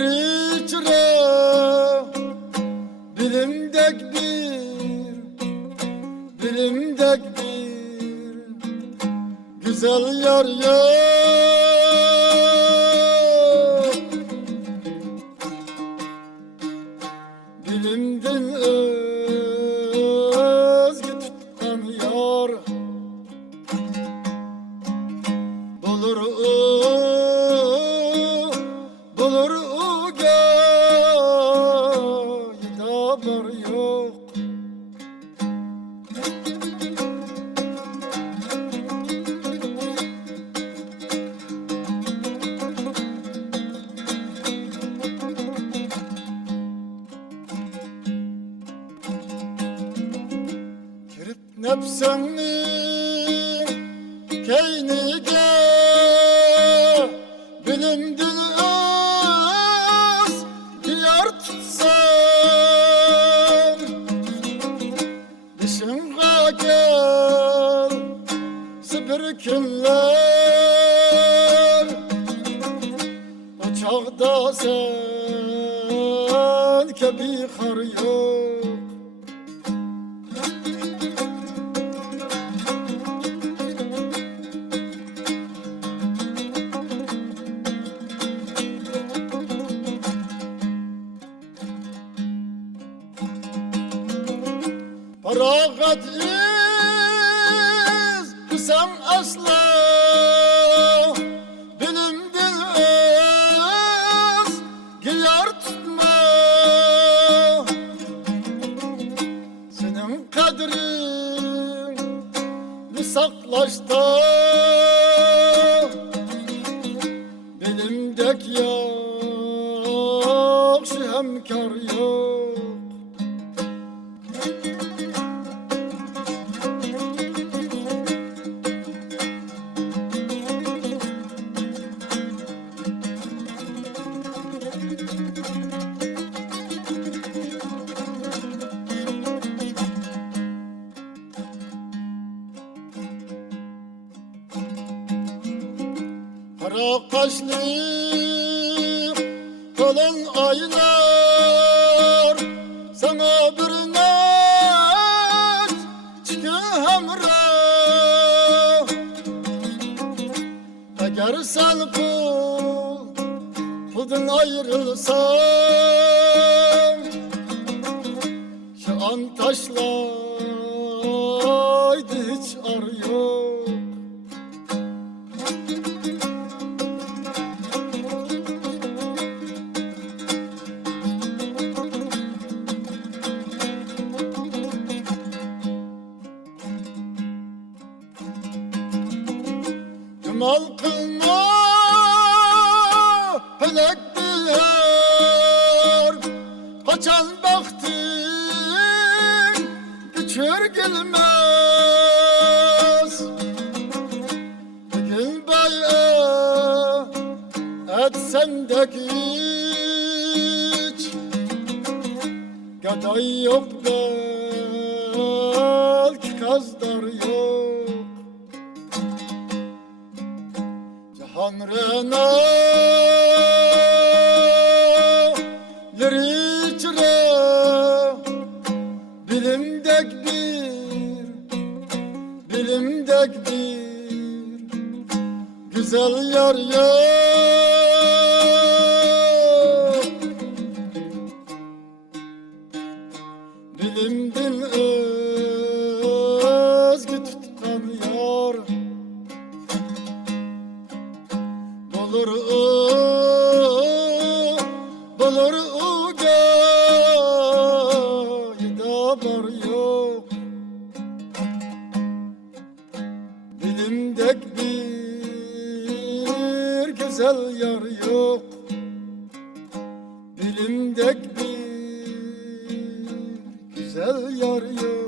içre bilimdek bir güzel yar yok. Bilimden özgü tutkan yar bulur o gayda var yok. Nefsenin keynige bilimdin öz diyar tutsan dişinga gel süpürkünler o çağda sen kebi kar yok. Feragat iz kısam asla bilimdin öz giyar tutma. Senin kadrin mi saklaşta bilimdek yakşı hemkar yok. Kara kaşlı kalın aylar sana bir naz çıkın hamra. Eğer sen puldan ayrılsan şu an taşlaydı hiç ar yok. Mal kılma felek diyar kaçan baktın güçür gelmez. Gül baya etsen de hiç gaday yok belki kazdar yok. Hanrena içre bilimdek bir güzel yar yok. Bilimdin özgü tutkan yar bulur o gayda var yok. Bilimdek bir güzel yar yok. Bilimdek bir güzel yar yok.